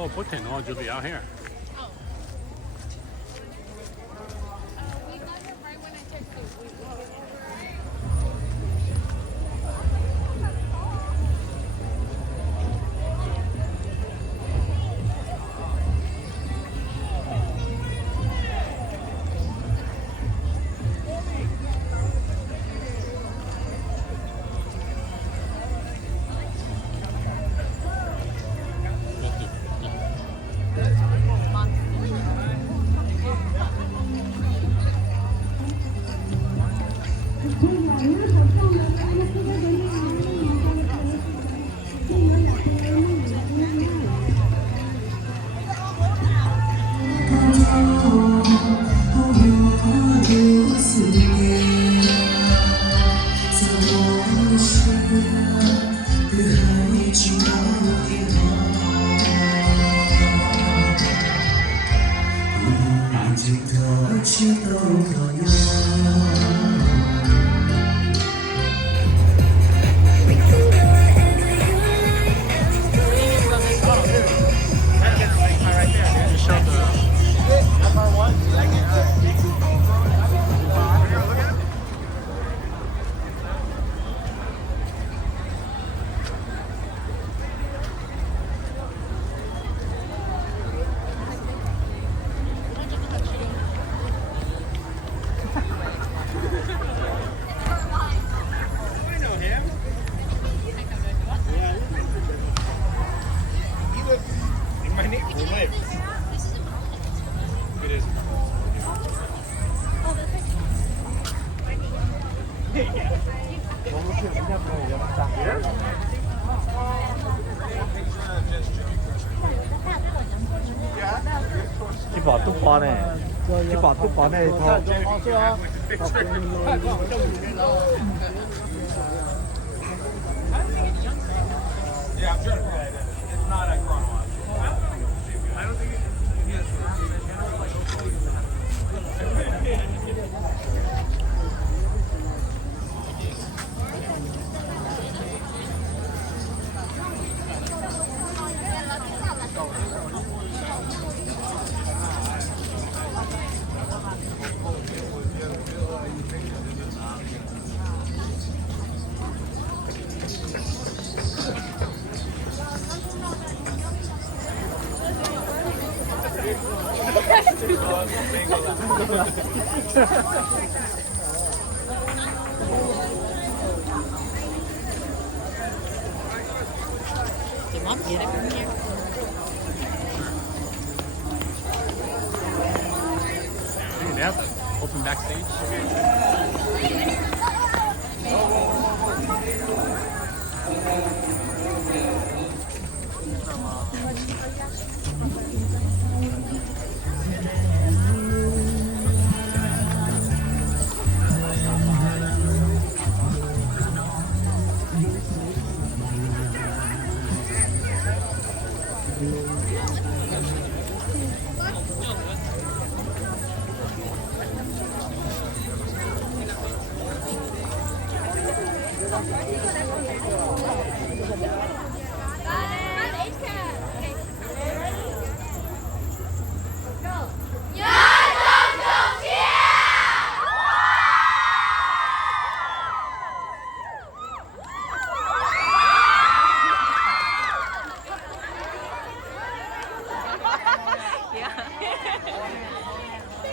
Oh, putin. Oh, you'll be out here. Oh. We got here right when I texted. We came over. Just show the. I know him. Yeah, he lives in my neighborhood. Lives. It is. 집 앞도 빠네. 집 앞도 빠네. Yeah, I'm sure. It's not a chronological. I don't think Did mom get it from here? they have the open backstage.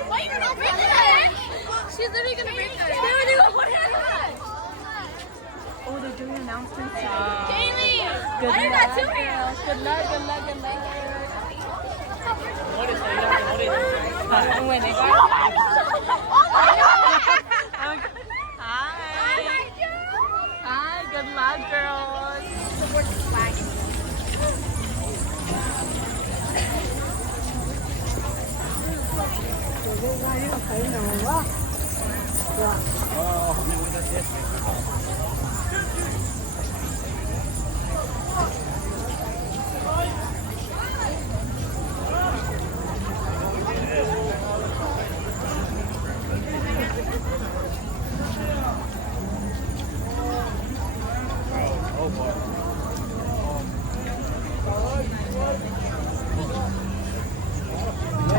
Why are you gonna break that? She's literally gonna break that. Oh, they're doing announcements. Kaylee! Good I luck, got two girls. here. Good luck, good luck, good luck. Hi, good luck, girls. Support the flag.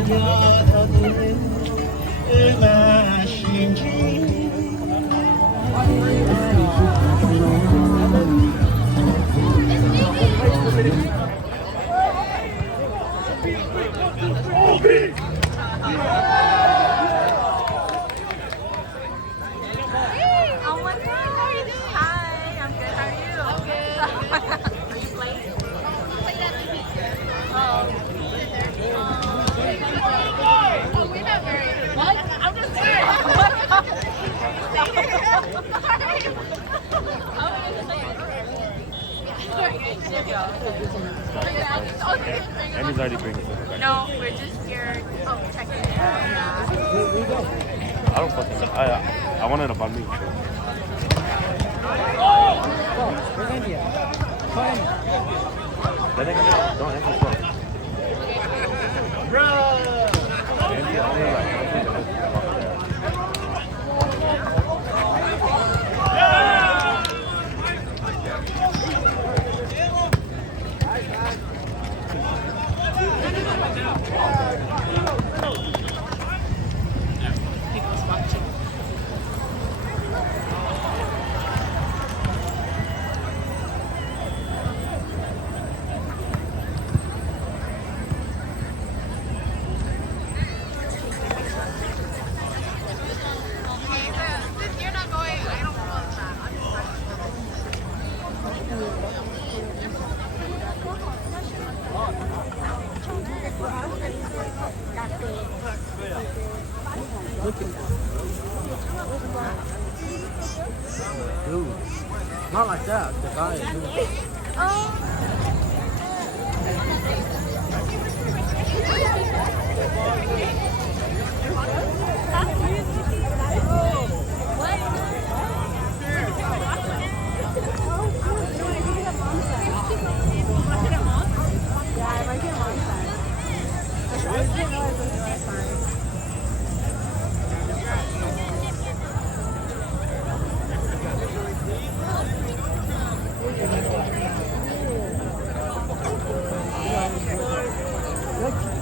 Oh my god. Hi, I'm good. How are you? I'm good. Are you playing? Oh, we're not very. What? I'm just Emmy's already bringing something. No, we're just here checking it out. I don't fucking know. I wanted to buy me. That ain't don't answer the phone. Andy, I only like, I think People's watching. Since you're not going, I don't know that. Dude, not like that. The guy.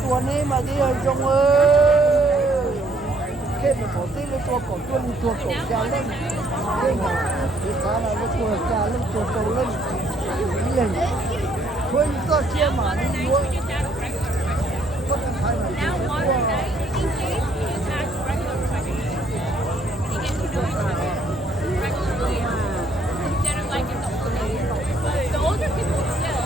Tua này mà đi ở trong ơi, cái mà có tí là tua cổ cha lên, cái mà cái cá là nó tua cha lên tua cầu lên, liền, quên to chia mà đi mua, có phải là cái tua. The older people still.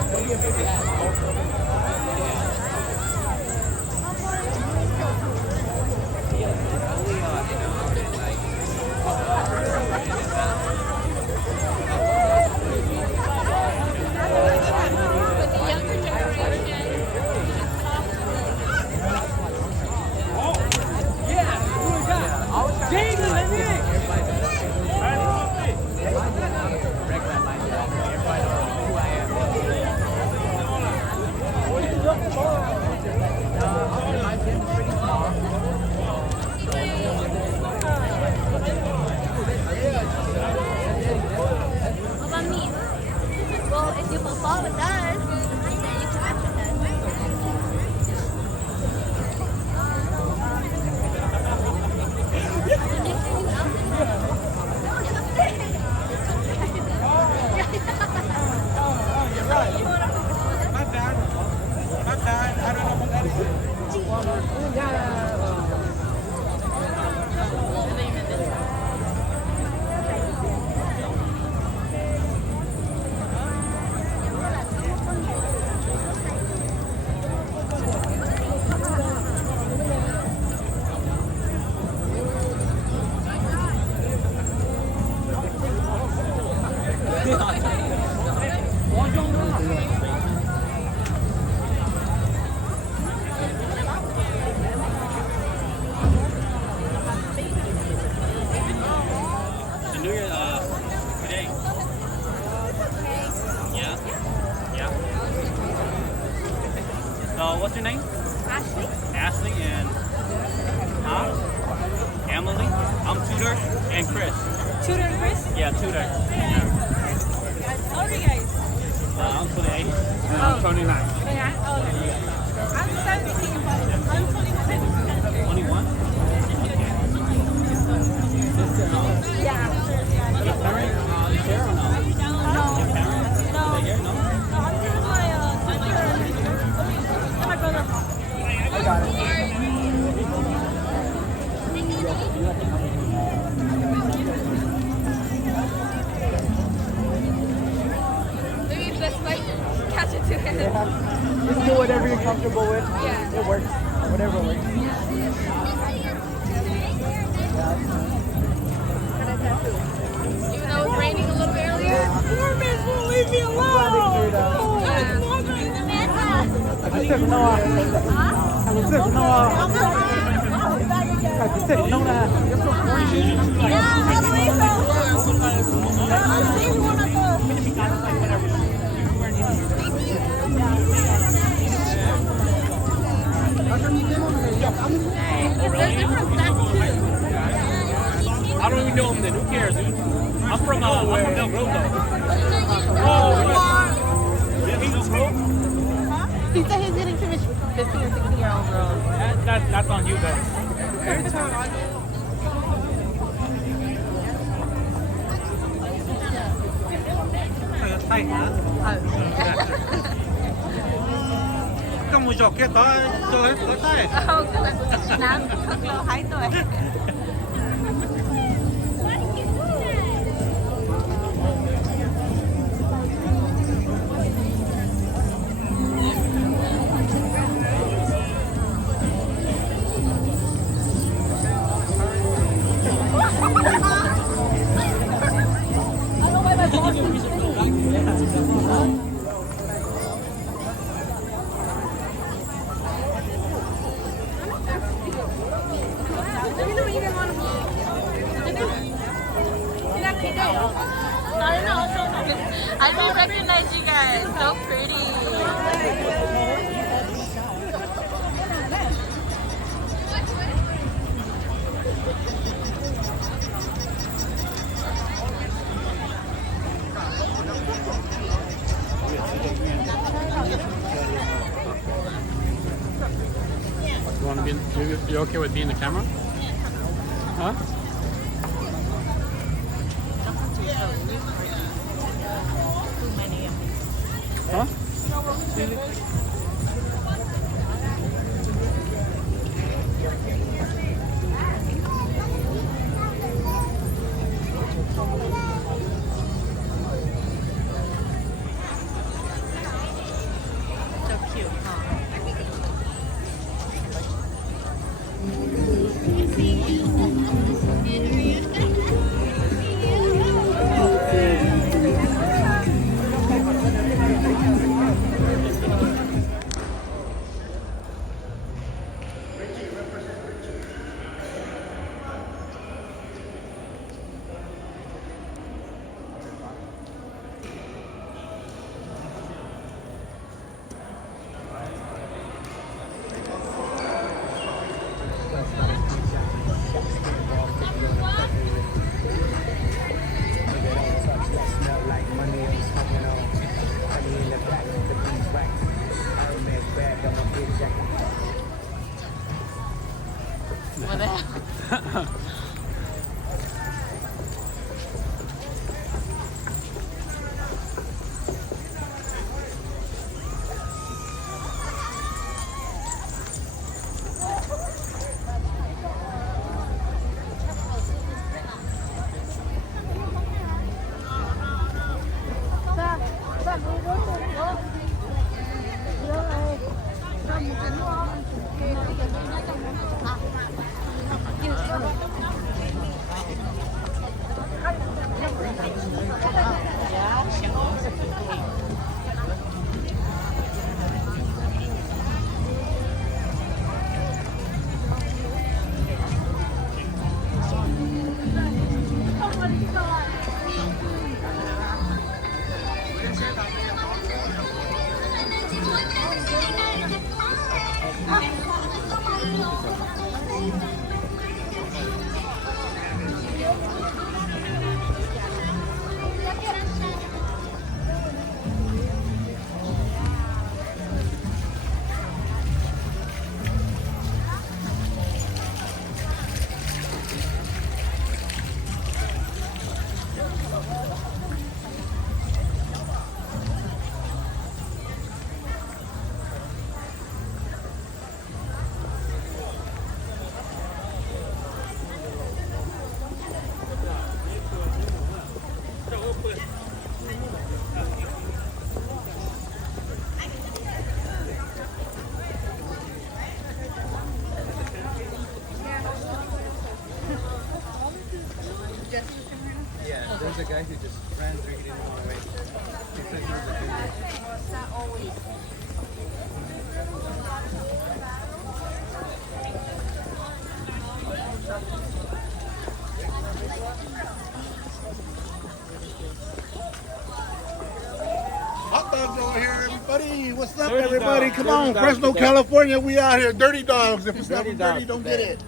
But the younger generation, What about me? Well, if you fall with us, then you can match with us. New Year today. Yeah. Yeah. What's your name? Ashley? Ashley and Emily. I'm Tudor and Chris. Tudor and Chris? Yeah, Tudor. How old are you guys? I'm 28 and I'm 29. Yeah. Oh, I'm 17. I'm 21. I got it. Maybe let's like catch it together. Yeah. Just do whatever you're comfortable with. Yeah. It works. Whatever works. Even though it's raining a little bit earlier. Mermaids won't leave me alone. I don't even know him then. Who cares, dude? I'm from Del Grosso. He said he's getting too much 15 and 16-year-old girls. That's on you guys. Every time I go. ใช่นะก็มูจอกแค่ต่อจอยก็ได้ Nam khóc lâu 2 tuổi. I didn't recognize you guys. So pretty. You want to be? You okay with being the camera? Huh? Huh? So cute, huh? What the hell? Dạ. actually just ran through. He didn't want to wait. He said he was a good guy. Hot dogs over here, everybody. What's up, Dirty everybody? dog. Come Dirty on, dog Fresno, today. California. We out here. Dirty dogs. If it's not Dirty dirty, dogs don't today. get it.